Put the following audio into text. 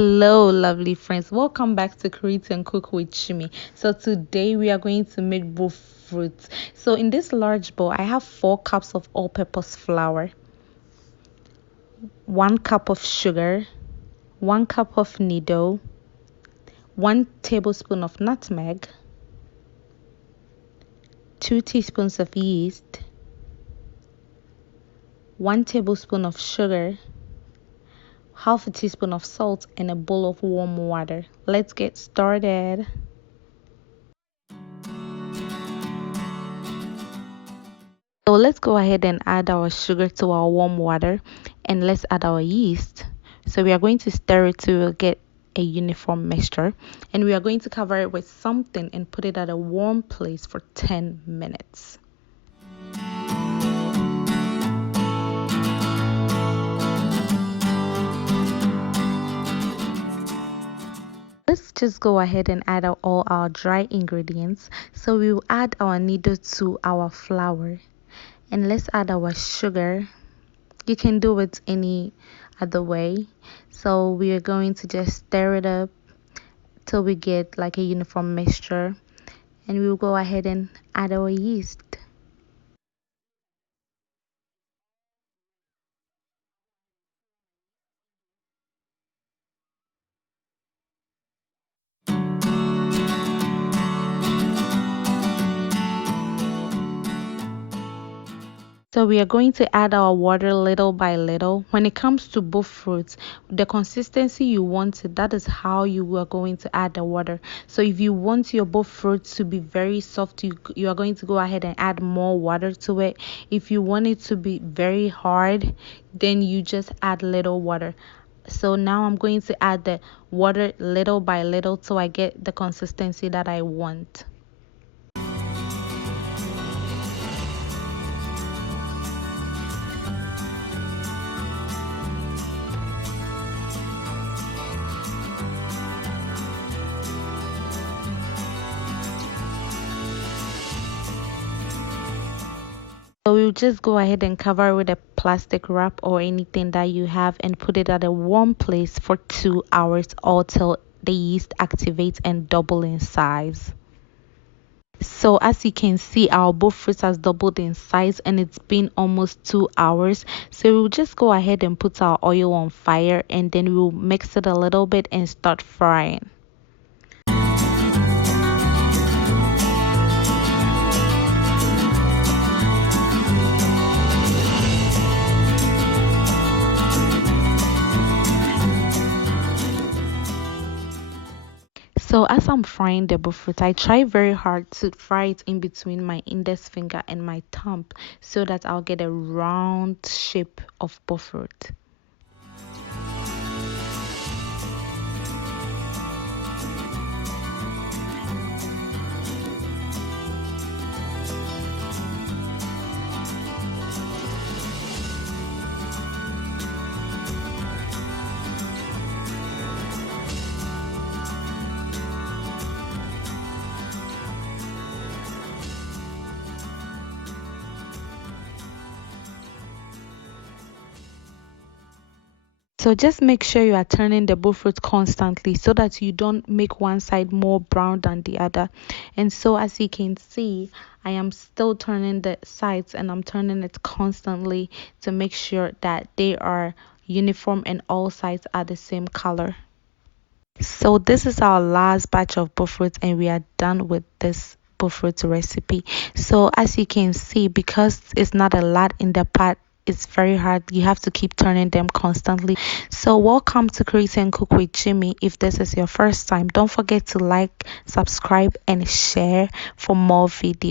Hello lovely friends, welcome back to Create and Cook with Chimi. So today we are going to make Bofrot. So in this large bowl I have 4 cups of all-purpose flour, 1 cup of sugar, 1 cup of Nido, 1 tablespoon of nutmeg, 2 teaspoons of yeast, 1 tablespoon of sugar, half a teaspoon of salt, and a bowl of warm water. Let's get started. So let's go ahead and add our sugar to our warm water, and let's add our yeast. So we are going to stir it to get a uniform mixture, and we are going to cover it with something and put it at a warm place for 10 minutes. Let's just go ahead and add all our dry ingredients. So we will add our Nido to our flour, and let's add our sugar. You can do it any other way. So we are going to just stir it up till we get like a uniform mixture, and we will go ahead and add our yeast. So we are going to add our water little by little. When it comes to Bofrot, the consistency you want it, that is how you are going to add the water. So if you want your Bofrot to be very soft, you are going to go ahead and add more water to it. If you want it to be very hard, then you just add little water. So now I'm going to add the water little by little till I get the consistency that I want. So we'll just go ahead and cover with a plastic wrap or anything that you have and put it at a warm place for 2 hours or till the yeast activates and double in size. So as you can see, our Bofrot has doubled in size and it's been almost 2 hours. So we'll just go ahead and put our oil on fire, and then we'll mix it a little bit and start frying. So as I'm frying the Bofrot, I try very hard to fry it in between my index finger and my thumb so that I'll get a round shape of Bofrot. So just make sure you are turning the Bofrot constantly so that you don't make one side more brown than the other. And so as you can see, I am still turning the sides, and I'm turning it constantly to make sure that they are uniform and all sides are the same color. So this is our last batch of Bofrot, and we are done with this Bofrot recipe. So as you can see, because it's not a lot in the pot, it's very hard. You have to keep turning them constantly. So welcome to Create and Cook with Jimmy. If this is your first time, don't forget to like, subscribe, and share for more videos.